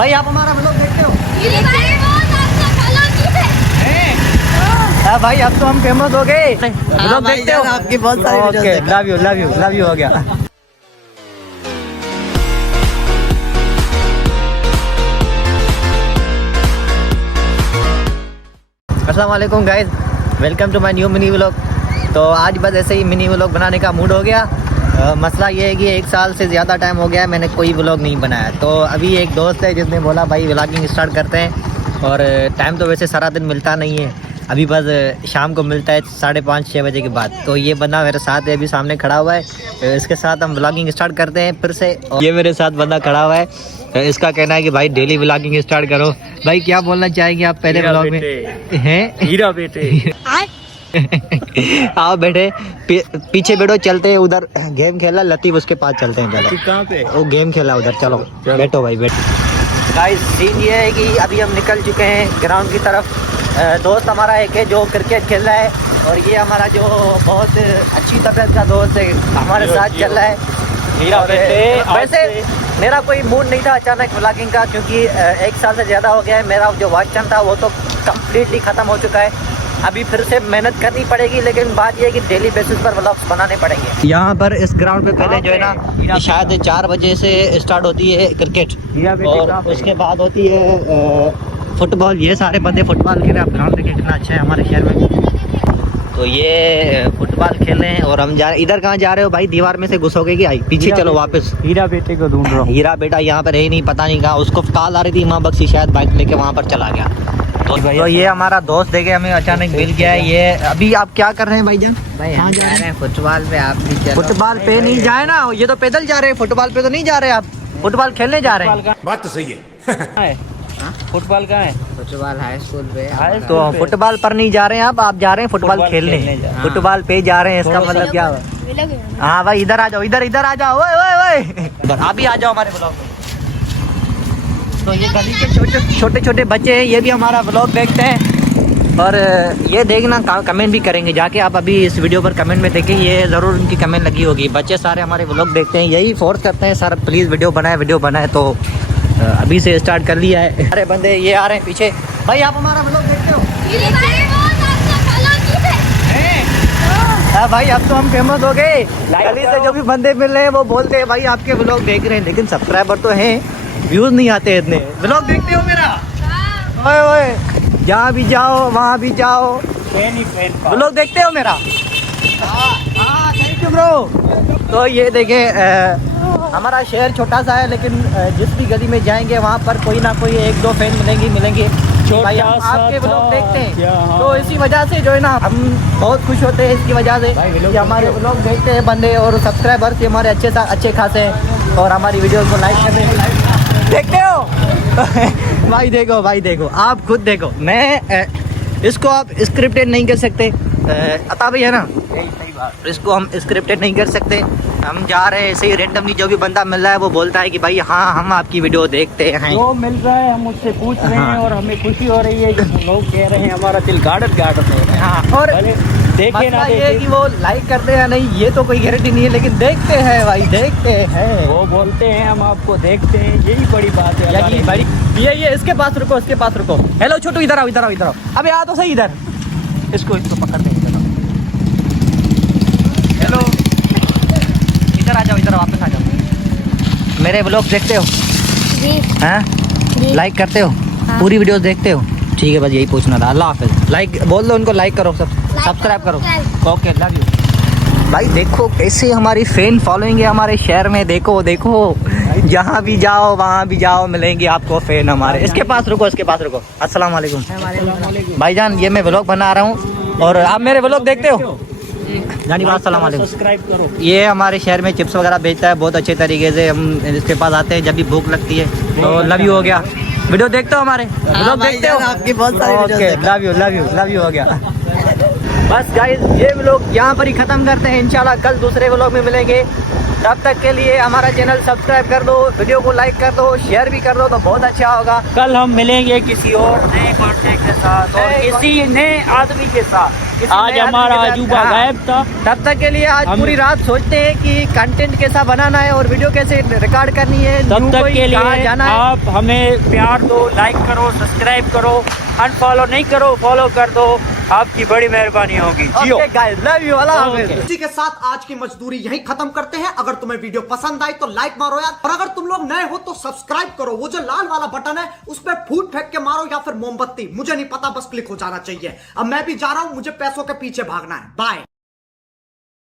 भाई आप हमारा व्लॉग देखते हो? हाँ भाई अब तो हम फेमस हो गए। व्लॉग देखते हो? आपकी बहुत सारी वीडियोस ओके, देखा। लव यू हो गया। अस्सलाम वालेकुम guys, welcome to my new mini vlog. तो आज बस ऐसे ही मिनी व्लॉग बनाने का मूड हो गया। मसला ये है कि 1 साल से ज़्यादा टाइम हो गया है मैंने कोई व्लॉग नहीं बनाया। तो अभी एक दोस्त है जिसने बोला भाई व्लॉगिंग स्टार्ट करते हैं। और टाइम तो वैसे सारा दिन मिलता नहीं है, अभी बस शाम को मिलता है 5:30-6 बजे के बाद। तो ये बंदा मेरे साथ है, अभी सामने खड़ा हुआ है। इसके साथ हम व्लॉगिंग स्टार्ट करते हैं फिर से। और ये मेरे साथ बंदा खड़ा हुआ है, इसका कहना है कि भाई डेली व्लॉगिंग स्टार्ट करो। भाई क्या बोलना चाहेंगे आप पहले व्लॉग में? हैं हीरा बेटे आओ बेटे पीछे बैठो, चलते हैं उधर गेम खेला लतीफ, उसके पास चलते हैं। चलो कहाँ पे? वो गेम खेला उधर, चलो बैठो भाई बैठो। गाइस सीन ये है कि अभी हम निकल चुके हैं ग्राउंड की तरफ। दोस्त हमारा एक है जो क्रिकेट खेल रहा है, और ये हमारा जो बहुत अच्छी तबीयत का दोस्त है हमारे साथ चल रहा है। वैसे मेरा कोई मूड नहीं था अचानक व्लॉगिंग का, क्योंकि 1 साल से ज़्यादा हो गया है। मेरा जो वाचन था वो तो कम्प्लीटली ख़त्म हो चुका है। अभी फिर से मेहनत करनी पड़ेगी, लेकिन बात ये है कि डेली बेसिस पर व्लॉग्स बनाने पड़ेंगे। यहाँ पर इस ग्राउंड पे पहले जो है ना शायद 4 बजे से स्टार्ट होती है क्रिकेट, और उसके बाद होती है फुटबॉल। ये सारे बंदे फुटबॉल खेल रहे हैं। आप ग्राउंड देखिए कितना अच्छा है हमारे शहर में। तो ये फुटबॉल खेल रहे हैं और हम जा इधर कहाँ जा रहे हो भाई? दीवार में से घुसोगे कि आई पीछे चलो वापस। हीरा बेटे को ढूंढ रहा हूँ। हीरा बेटा यहाँ पर है ही नहीं, पता नहीं कहाँ। उसको कॉल आ रही थी माँ बख्शी, शायद बाइक लेके वहाँ पर चला गया। तो ये हमारा दोस्त देखे हमें अचानक मिल गया है। ये अभी आप क्या कर रहे हैं भाईजान? भाई हम जा रहे हैं फुटबॉल पे, आप भी चलो। फुटबॉल पे नहीं जाए ना, ये तो पैदल जा रहे हैं। फुटबॉल पे तो नहीं जा रहे आप, फुटबॉल खेलने जा रहे हैं। बात तो सही है। फुटबॉल कहाँ है? फुटबॉल हाई स्कूल पे। तो फुटबॉल पर नहीं जा रहे हैं आप जा रहे हैं फुटबॉल खेलने। फुटबॉल पे जा रहे हैं, इसका मतलब क्या हुआ? हाँ भाई इधर आ जाओ, इधर आ जाओ। ओए ओए ओए, आप भी आ जाओ हमारे ब्लॉग में। तो ये गली के छोटे छोटे बच्चे हैं, ये भी हमारा ब्लॉग देखते हैं। और ये देखना कमेंट भी करेंगे जाके। आप अभी इस वीडियो पर कमेंट में देखें, ये ज़रूर उनकी कमेंट लगी होगी। बच्चे सारे हमारे ब्लॉग देखते हैं, यही फोर्स करते हैं सर प्लीज़ वीडियो बनाए। तो अभी से स्टार्ट कर लिया है। अरे बंदे ये आ रहे हैं पीछे। भाई आप हमारा ब्लॉग देखते हो? हाँ भाई अब तो हम फेमस हो गए। गली से जो भी बंदे मिल रहे हैं वो बोलते हैं भाई आपके ब्लॉग देख रहे हैं, लेकिन सब्सक्राइबर तो हैं, व्यूज नहीं आते इतने। ब्लॉग देखते हो मेरा? ओए ओए, जहाँ भी जाओ वहाँ भी जाओ, ब्लॉग देखते हो मेरा? Thank you bro. तो ये देखें हमारा शहर छोटा सा है, लेकिन जिस भी गली में जाएंगे वहाँ पर कोई ना कोई 1-2 फैन मिलेंगे भाई हम आपके ब्लॉग देखते हैं। तो इसी वजह से जो है ना हम बहुत खुश होते हैं इसकी वजह से कि हमारे ब्लॉग देखते हैं बंदे, और सब्सक्राइबर्स भी हमारे अच्छे खासे हैं, और हमारी वीडियोस को लाइक करते हैं। देखते हो भाई देखो आप खुद देखो। मैं इसको आप स्क्रिप्टेड नहीं कर सकते, अता भाई है ना, इसको हम स्क्रिप्टेड नहीं कर सकते। हम जा रहे हैं ऐसे ही रैंडमली, जो भी बंदा मिल रहा है वो बोलता है कि भाई हाँ हम आपकी वीडियो देखते हैं। जो मिल रहा है हम उससे पूछ रहे हैं, और हमें खुशी हो रही है कि लोग कह रहे हैं, हमारा दिल गार्डन हो रहा है। हाँ, और देखे ना ये कि वो लाइक करते हैं नहीं ये तो कोई गारंटी नहीं है, लेकिन देखते हैं भाई, देखते हैं। वो बोलते हैं हम आपको देखते हैं, यही बड़ी बात है। यही बड़ी ये इसके पास रुको। हेलो छोटू इधर आओ। अबे आ तो सही इधर, इसको पकड़ते हैं। हेलो इधर वापस आ जाओ। मेरे ब्लॉग देखते हो? हाँ लाइक करते हो? हाँ। पूरी वीडियोस देखते हो? ठीक है बस यही पूछना था। अल्लाह हाफिज। लाइक बोल दो उनको, लाइक करो, सब्सक्राइब करो। Okay love you. भाई देखो कैसे हमारी फैन फॉलोइंग है हमारे शहर में। देखो जहाँ भी जाओ वहाँ भी जाओ मिलेंगे आपको फैन हमारे। इसके पास रुको। अस्सलाम वालेकुम भाईजान, ये मैं व्लॉग बना रहा हूँ और आप मेरे व्लॉग देखते हो? जानी बात अस्सलाम वालेकुम। सब्सक्राइब करो। ये हमारे शहर में चिप्स वगैरह बेचता है बहुत अच्छे तरीके से। हम इसके पास आते हैं जब भी भूख लगती है। तो लव यू हो गया। वीडियो देखते हो हमारे व्लॉग देखते हो? आपकी बहुत सारी वीडियोस देखा। लव यू हो गया। बस गाइस ये व्लॉग यहाँ पर ही ख़त्म करते हैं। इंशाल्लाह कल दूसरे व्लॉग में मिलेंगे। तब तक के लिए हमारा चैनल सब्सक्राइब कर दो, वीडियो को लाइक कर दो, शेयर भी कर दो तो बहुत अच्छा होगा। कल हम मिलेंगे किसी और नए कॉन्टेक्ट के साथ और किसी नए आदमी के साथ। आज नए हमारा आदमी के साथ। अजूबा हाँ। गायब था। तब तक के लिए आज हम- पूरी रात सोचते हैं कि कंटेंट कैसा बनाना है और वीडियो कैसे रिकॉर्ड करनी है, तब न्यू तक कोई के कहाँ लिए जाना है। आप हमें प्यार दो, लाइक करो, सब्सक्राइब करो, अनफॉलो नहीं करो, फॉलो कर दो, आपकी बड़ी मेहरबानी होगी। जियो। ओके गाइस, लव यू, अल्लाह हाफिज़। ओके। इसी के साथ आज की मजदूरी यहीं खत्म करते हैं। अगर तुम्हें वीडियो पसंद आई तो लाइक मारो यार, और अगर तुम लोग नए हो तो सब्सक्राइब करो। वो जो लाल वाला बटन है उस पर फूट फेंक के मारो या फिर मोमबत्ती, मुझे नहीं पता, बस क्लिक हो जाना चाहिए। अब मैं भी जा रहा हूं, मुझे पैसों के पीछे भागना है। बाय।